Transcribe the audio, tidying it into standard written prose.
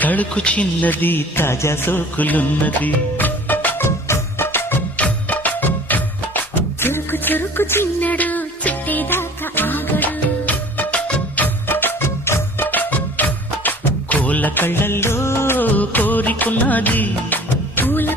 తడుకు చిన్నది తాజా సోకులున్నది చురుకు చురుకు చిన్నడు చుట్టేదాకా ఆగడు కోళ్ళ కళ్ళల్లో కోరికున్నది పూల